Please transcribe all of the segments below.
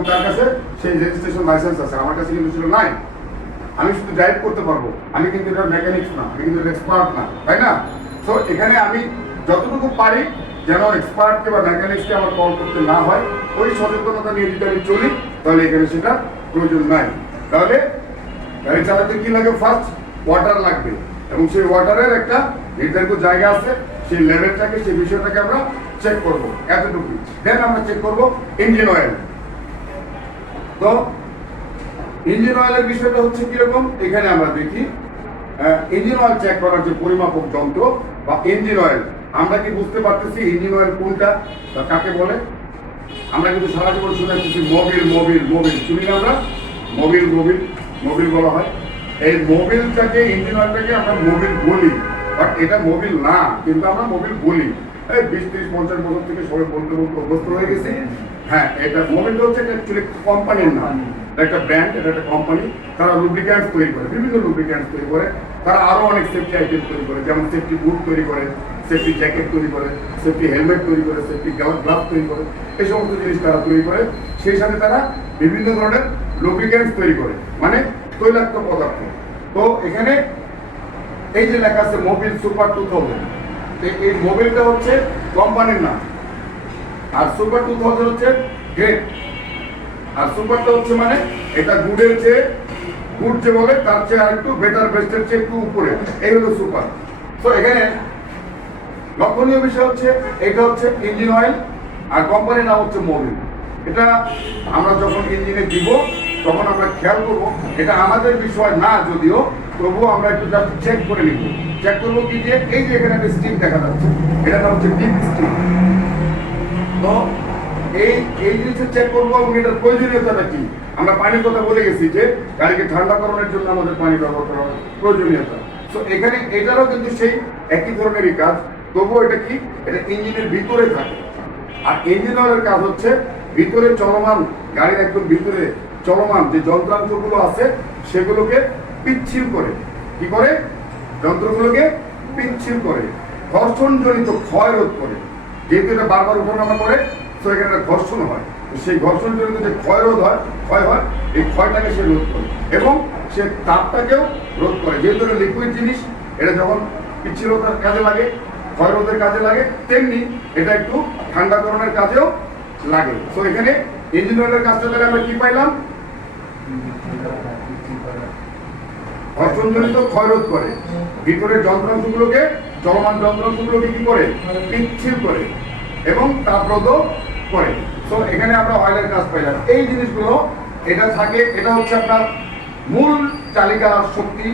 এবং তার কাছে সেই রেজিস্ট্রেশন লাইসেন্স আছে, আমার কাছে কিন্তু সেটা নাই। আমি শুধু ড্রাইভ করতে পারবো, আমি কিন্তু এটা মেকানিক্স না, আমি কিন্তু এক্সপার্ট না, তাই না? তো এখানে আমি যতটুকু পারি যেন এক্সপার্টকে বা মেকানিক্সকে আমার কল করতে না হয়, ওই সচেতনতা নিয়ে যদি আমি চলি তাহলে এখানে সেটা প্রয়োজন নাই। তাহলে গাড়ি চালাতে কি লাগে? ফার্স্ট ওয়াটার লাগবে, এবং সেই ওয়াটারের একটা নির্ধারিত জায়গা আছে, সেই লেভেলটাকে, সেই বিষয়টাকে আমরা চেক করবো, এতটুকু। দেন আমরা চেক করবো ইঞ্জিন অয়েল। তো ইঞ্জিন অয়েলের বিষয়টা হচ্ছে কিরকম, এখানে আমরা দেখি ইঞ্জিন অয়েল চেক করার যে পরিমাপক যন্ত্র বা ইঞ্জিন অয়েল, আমরা কি বুঝতে পারতেছি ইঞ্জিন অয়েল কোনটা বা কাকে বলে? আমরা কিন্তু সারা জীবন শুনে আসতেছি মোবিল মোবিল মোবিল, শুনি না আমরা? মোবিল মোবিল মোবিল বলা হয়। এই মোবিলটাকে, ইঞ্জিন অয়েলটাকে আমরা মোবিল বলি, বাট এটা মোবিল না, কিন্তু আমরা মোবিল বলি। এই 20-30-50 বছর থেকে সবাই বলতে বলতে অভ্যস্ত হয়ে গেছে। হ্যাঁ, এটা মোবিলটা হচ্ছে অ্যাকচুয়ালি কোম্পানির নাম, একটা ব্র্যান্ড, এটা একটা কোম্পানি। তারা লুব্রিক্যান্টস তৈরি করে, বিভিন্ন লুব্রিক্যান্টস তৈরি করে। তারা আরো অনেক সেফটি আইটেম তৈরি করে, যেমন সেফটি বুট তৈরি করে, সেফটি জ্যাকেট তৈরি করে, সেফটি হেলমেট তৈরি করে, সেফটি গ্লাভ তৈরি করে, এই সমস্ত জিনিস তারা তৈরি করে। সেই সাথে তারা বিভিন্ন ধরনের লুব্রিক্যান্টস তৈরি করে, মানে তৈলাক্ত পদার্থ। তো এখানে এই যে লেখা আছে মোবিল সুপার 2000, এই মোবিলটা হচ্ছে কোম্পানির নাম, আর সুপার 2000 হচ্ছে গ্রেড। আর সুপারটা হচ্ছে মানে এটা গুডের চেয়ে, গুড যে বলে তার চেয়ে আর একটু বেটার, বেস্টের চেয়ে একটু উপরে, এই হলো সুপার। তো এখানে লক্ষণীয় বিষয় হচ্ছে এটা হচ্ছে ইঞ্জিন অয়েল, আর কোম্পানির নাম হচ্ছে মোবিল। এটা আমরা যখন ইঞ্জিনে দিব তখন আমরা খেয়াল করবো, এটা আমাদের বিষয় না যদিও, তবুও আমরা একটু জাস্ট চেক করে নিব। চেক করবো কি দিয়ে? এই যে এখানে একটা স্টিম দেখা যাচ্ছে, এটা নাম হচ্ছে ডিপ স্টিম। তো এই জিনিসটা চেক করবো, এবং এটার প্রয়োজনীয়তাটা কি? আমরা পানির কথা বলে গেছি যে গাড়িকে ঠান্ডাকরণের জন্য আমাদের পানি ব্যবহার করা প্রয়োজনীয়তা। তো এখানে এটারও কিন্তু সেই একই ধরনেরই কাজ, তবুও এটা কি? এটা ইঞ্জিনের ভিতরে থাকে। আর ইঞ্জিন অয়েলের কাজ হচ্ছে ভিতরে চলমান, গাড়ির একদম ভিতরে চলমান যে যন্ত্রাংশগুলো আছে সেগুলোকে পিচ্ছিল করে, কি করে? যন্ত্রগুলোকে পিচ্ছিল করে, ঘর্ষণজনিত ক্ষয় রোধ করে। যেহেতু এটা বারবার ওঠানামা করে, তো এখানে একটা ঘর্ষণ হয়, সেই ঘর্ষণজনিত যে ক্ষয় রোধ হয়, ক্ষয় হয়, এই ক্ষয়টাকে সে রোধ করে, এবং সে তাপটাকেও রোধ করে। যেহেতু এটা লিকুইড জিনিস, এটা যখন পিচ্ছিলতার কাজে লাগে, ক্ষয় রোধের কাজে লাগে, তেমনি এটা একটু ঠান্ডাকরণের কাজেও লাগে। তো এখানে ইঞ্জিন অয়েলের কাজটা তাহলে আমরা কি পাইলাম? ঘর্ষণজনিত ক্ষয়রোধ করে, ভিতরের যন্ত্রাংশগুলোকে, চলমান যন্ত্রাংশগুলোকে কি করে? পিচ্ছিল করে, এবং তাপরোধও করে। তো এখানে আমরা অয়েলের কাজ পাইলাম। এই জিনিসগুলো এটা থাকে, এটা হচ্ছে আপনার মূল চালিকা শক্তি।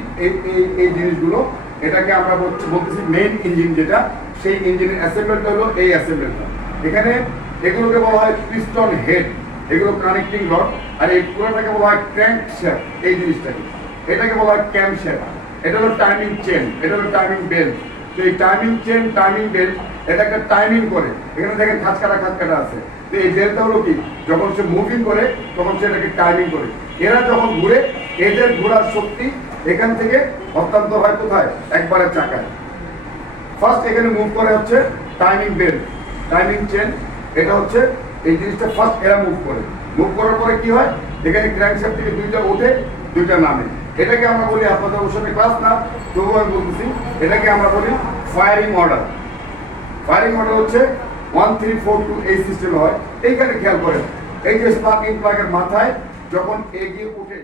এই জিনিসগুলো, এটাকে আমরা বলতেছি মেইন ইঞ্জিন, যেটা সেই ইঞ্জিনের অ্যাসেম্বলটা হলো এই অ্যাসেম্বলটা। এখানে এগুলোকে বলা হয় পিস্টন হেড, এগুলো কানেক্টিং রড, আর এই পুরোটাকে বলা হয় ক্র্যাঙ্ক শ্যাফট। এই জিনিসটাকে, এটাকে বলা হয় ক্যাম শ্যাফট। এটা হলো টাইমিং চেন, এটা হলো টাইমিং বেল্ট। তো এই টাইমিং চেন, টাইমিং বেল্ট, এটা একটা টাইমিং করে। এখানে দেখেন খাঁচকাটা আছে। তো এই বেল্টটা হলো কি? যখন সে মুভিং করে তখন সেটাকে টাইমিং করে। এরা যখন ঘুরে, এদের ঘোরার শক্তি এখান থেকে হস্তান্তর হয় কোথায়? একবারে চাকায়। ফার্স্ট এখানে মুভ করে হচ্ছে টাইমিং বেল্ট, টাইমিং চেন, এটা হচ্ছে এই জিনিসটা ফার্স্ট এরা মুভ করে। মুভ করার পরে কি হয়? এখানে ক্র্যাঙ্কশ্যাফট থেকে দুইটা ওঠে, দুইটা নামে। এটাকে আমরা বলি, আপনাদের অবশ্যই ক্লাস না, তবুও আমি বলতেছি, এটাকে আমরা বলি ফায়ারিং অর্ডার। ফায়ারিং অর্ডার হচ্ছে 1 3 4 2 এই সিস্টেমে হয়। এইখানে খেয়াল করেন, এই যে স্পার্কিং প্লাগের মাথায় যখন এগিয়ে উঠে